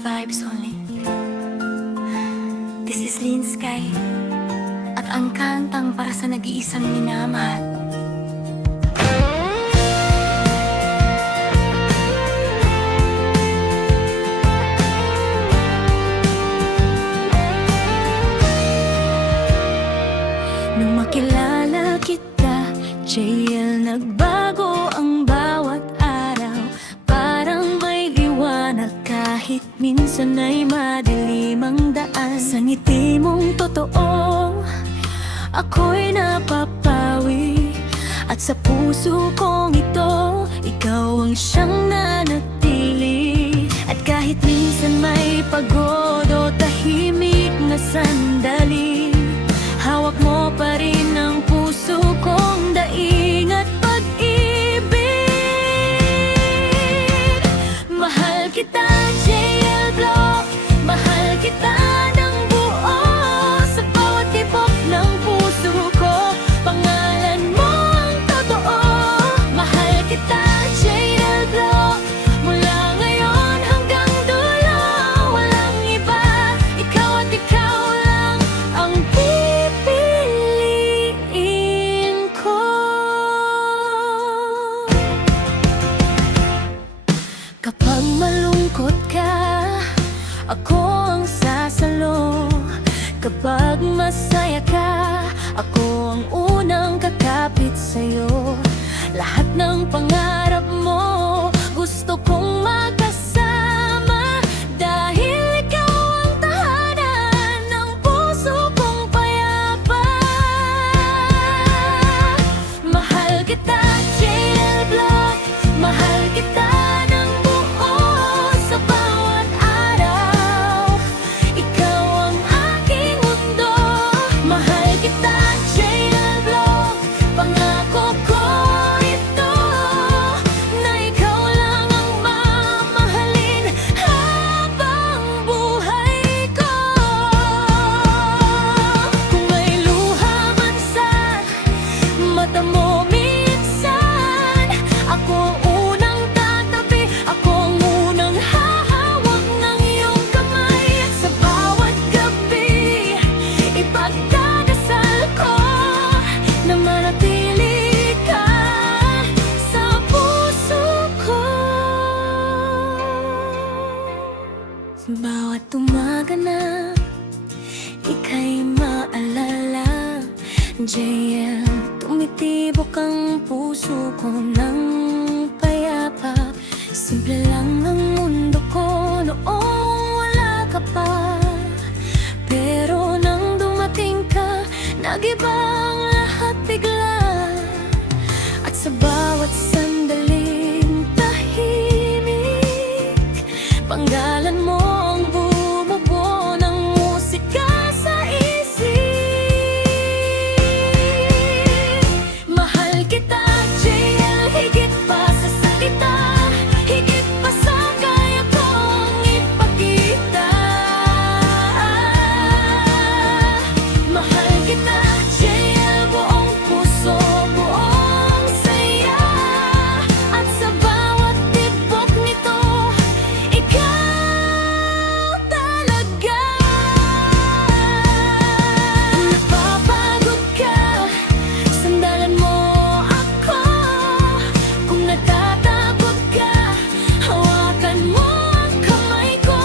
vibes only. This is Lin Sky, at ang kantang para sa nag-iisang minamahal. Nung makilala kita, JL, nagbago ang bawat araw. Parang may liwanag kahit minsan ay madilim ang daan. Sa ngiti mong totoo, ako'y napapawi. At sa puso kong ito, ikaw ang siyang nanatili. At kahit minsan may pagod o tahimik na sandali, hawak mo pa rin ang puso kong daing at pag-ibig. Mahal kita, JL Block. Mahal kita ng buo. Sa bawat tibok ng puso ko, pangalan mo ang totoo. Mahal kita, JL Block. Mula ngayon hanggang dulo, walang iba. Ikaw at ikaw lang ang pipiliin ko. Kapag malungkot ka, ako ang sasalo. Kapag masaya ka, ako ang unang kakapit sa'yo. Lahat ng pangarap mo, gusto kong makasama. Dahil ikaw ang tahanan ng puso kong payapa. Mahal kita, JL Block. Mahal kita ng buo. Sa bawat araw, ikaw ang aking mundo. Mahal kita, JL Block. Pangako ko ito, na ikaw lang ang mamahalin habang buhay ko. Kung may luha man sa mata mo minsan, ako ang unang tatabi. Ako ang unang hahawak ng iyong kamay. At sa bawat gabi, ipagdadasal ko na manatili ka sa puso ko. Sa bawat umaga na ika'y maalala, JL, tumitibok ang puso ko ng payapa. Simple lang ang mundo ko noong wala ka pa. Pero nang dumating ka, nag-iba ang lahat bigla. At sa bawat sandaling tahimik, panggalan mo ang bumubuo ng musika sa isip. Mahal kita, JL, higit pa sa salita, higit pa sa kaya kong ipakita. Mahal kita, JL, buong puso, buong saya. At sa bawat tibok nito, ikaw talaga. Kung napapagod ka, sandalan mo ako. Kung natatakot ka, hawakan mo ang kamay ko.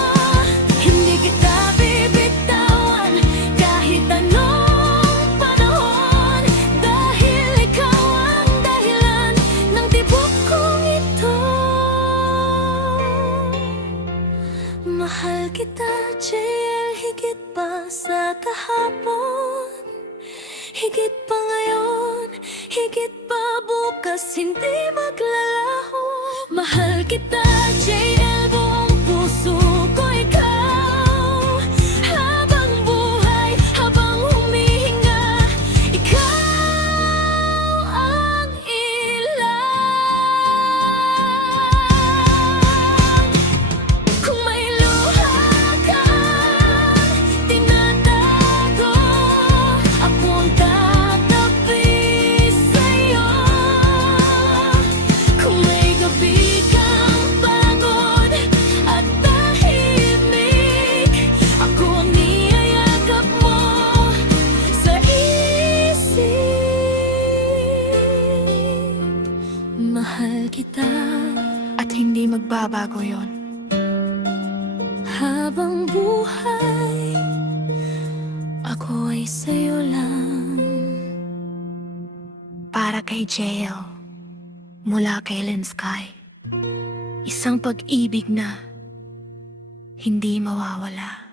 Hindi kita bibitawan kahit anong panahon, dahil ikaw ang dahilan ng tibok kong ito. Mahal kita, JL, higit pa sa kahapon, higit pa ngayon, higit pa bukas, hindi maglalaho. Mahal kita, JL, buong puso ko ikaw. Habang buhay, habang humihinga, ikaw ang ilang. Kung may luha kang tinatago, ako ang tatabi sa'yo. Kung may gabi kang mahal kita. At hindi magbabago yon. Habang buhay, ako ay sa'yo lang. Para kay JL, mula kay Sky. Isang pag-ibig na hindi mawawala.